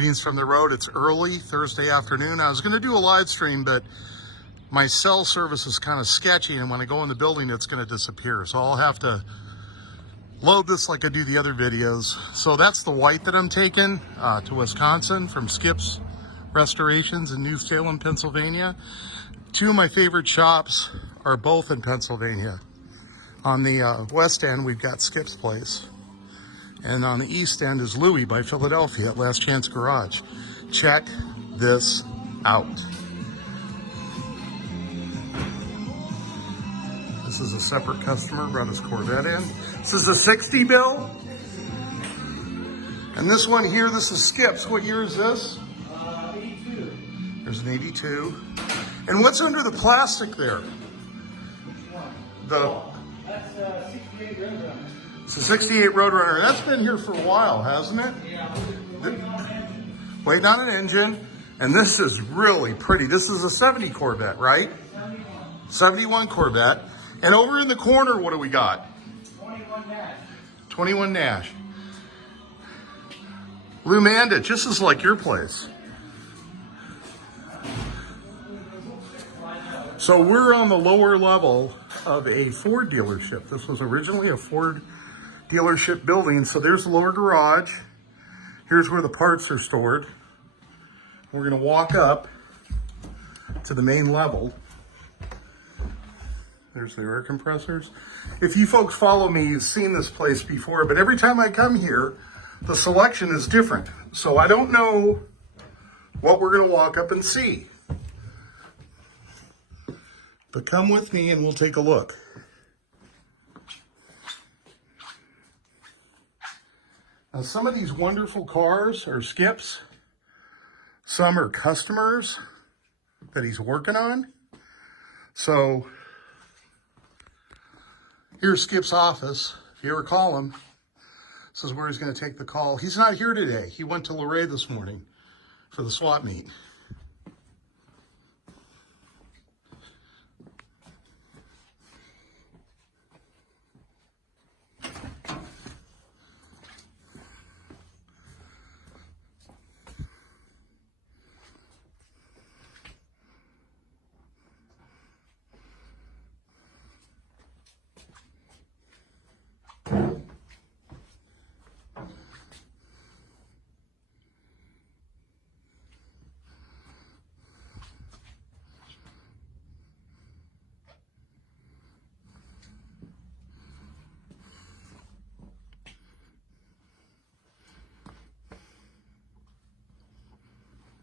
Greetings from the road. It's early Thursday afternoon. I was going to do a live stream, but my cell service is kind of sketchy, and when I go in the building, it's going to disappear. So I'll have to load this like I do the other videos. So that's the white that I'm taking to Wisconsin from Skip's Restorations in New Salem, Pennsylvania. Two of my favorite shops are both in Pennsylvania. On the west end, we've got Skip's Place. And on the east end is Louis by Philadelphia at Last Chance Garage. Check this out. This is a separate customer, brought his Corvette in. This is a 60 bill. And this one here, this is Skip's. What year is this? 82. There's an 82. And what's under the plastic there? That's 68 Roadrunner. It's a 68 Roadrunner. That's been here for a while, hasn't it? Yeah, waiting on an engine. Waiting on an engine. And this is really pretty. This is a 70 Corvette, right? 71 Corvette. And over in the corner, what do we got? 21 Nash. 21 Nash. Lou Mandich, this is like your place. So we're on the lower level of a Ford dealership. This was originally a Ford dealership building. So there's the lower garage. Here's where the parts are stored. We're going to walk up to the main level. There's the air compressors. If you folks follow me, you've seen this place before, but every time I come here, the selection is different. So I don't know what we're going to walk up and see. But come with me and we'll take a look. Now, some of these wonderful cars are Skip's. Some are customers that he's working on. So here's Skip's office. If you ever call him, this is where he's going to take the call. He's not here today. He went to Luray this morning for the swap meet.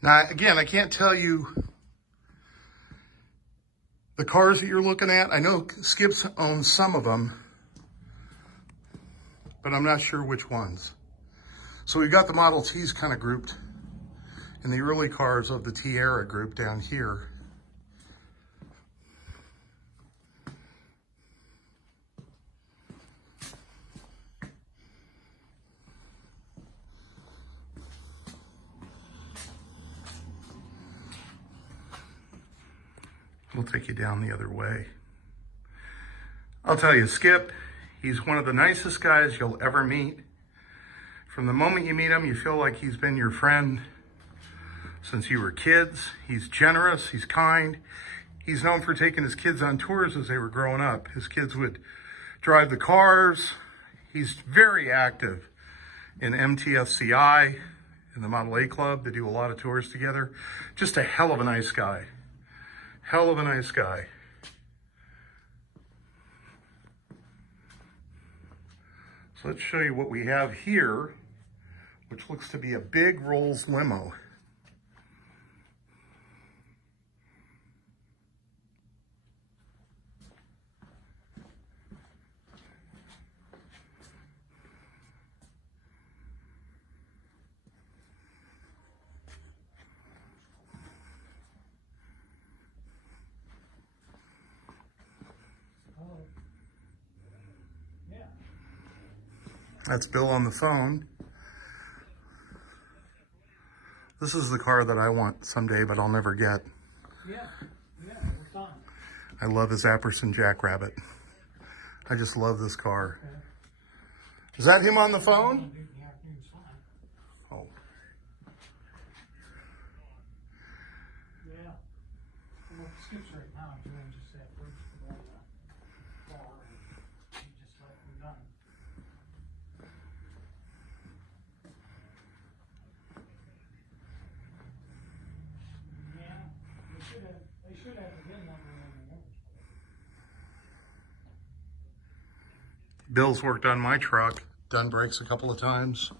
Now, again, I can't tell you the cars that you're looking at. I know Skip's owns some of them, but I'm not sure which ones. So we've got the Model Ts kind of grouped in the early cars of the T-Era group down here. We'll take you down the other way. I'll tell you, Skip, he's one of the nicest guys you'll ever meet. From the moment you meet him, you feel like he's been your friend since you were kids. He's generous, he's kind. He's known for taking his kids on tours as they were growing up. His kids would drive the cars. He's very active in MTSCI, in the Model A Club. They do a lot of tours together. Just a hell of a nice guy. Hell of a nice guy. So let's show you what we have here, which looks to be a big Rolls limo. That's Bill on the phone. This is the car that I want someday, but I'll never get. Yeah, it's fine. I love his Apperson Jackrabbit. I just love this car. Okay. Is that him on the phone? Oh. Bill's worked on my truck, done brakes a couple of times.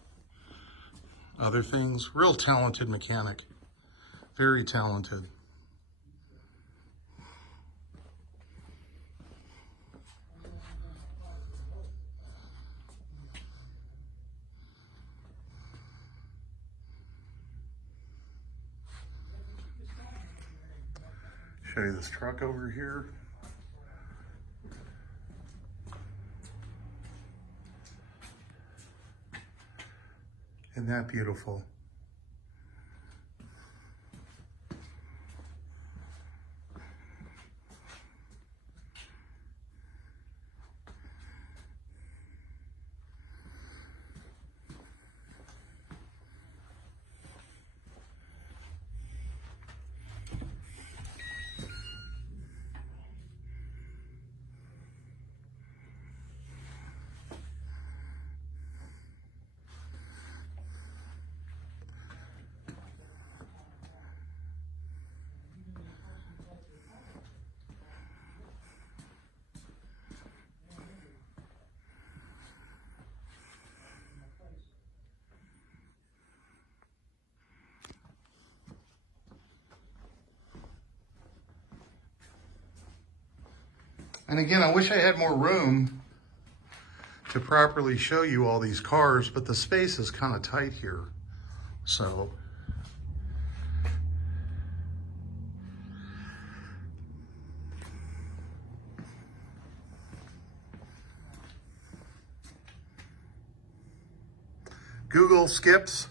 Other things. Real talented mechanic. Very talented. Show you this truck over here. Isn't that beautiful? And again, I wish I had more room to properly show you all these cars, but the space is kind of tight here. So Google skips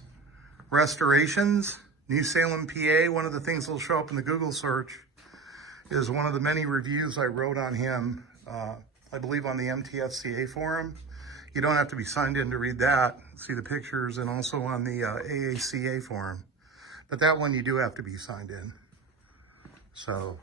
restorations, New Salem, PA. One of the things that'll show up in the Google search is one of the many reviews I wrote on him, I believe on the MTFCA forum. You don't have to be signed in to read that, see the pictures, and also on the AACA forum. But that one you do have to be signed in. So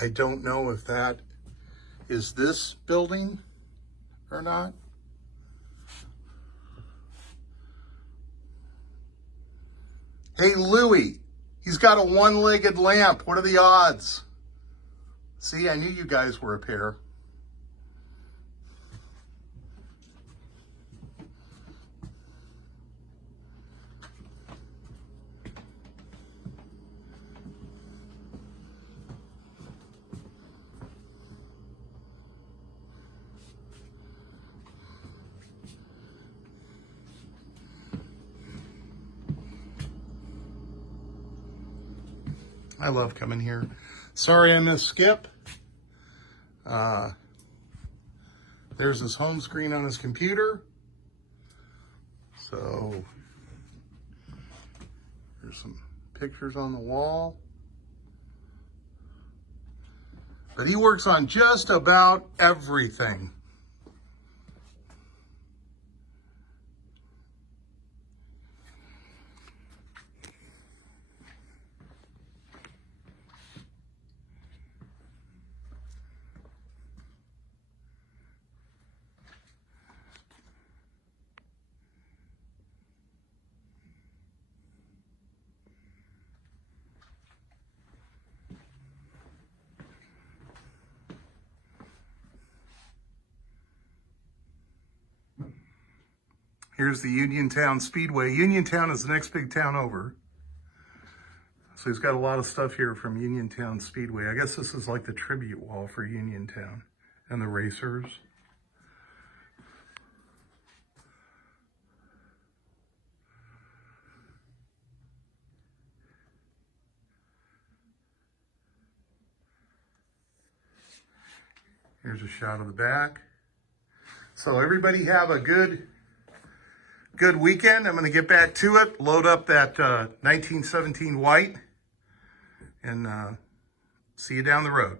I don't know if that is this building or not. Hey, Louie, he's got a one-legged lamp. What are the odds? See, I knew you guys were a pair. I love coming here. Sorry I missed Skip. There's his home screen on his computer. So there's some pictures on the wall. But he works on just about everything. Here's the Uniontown Speedway. Uniontown is the next big town over. So he's got a lot of stuff here from Uniontown Speedway. I guess this is like the tribute wall for Uniontown and the racers. Here's a shot of the back. So everybody have a good weekend. I'm going to get back to it, load up that 1917 white, and see you down the road.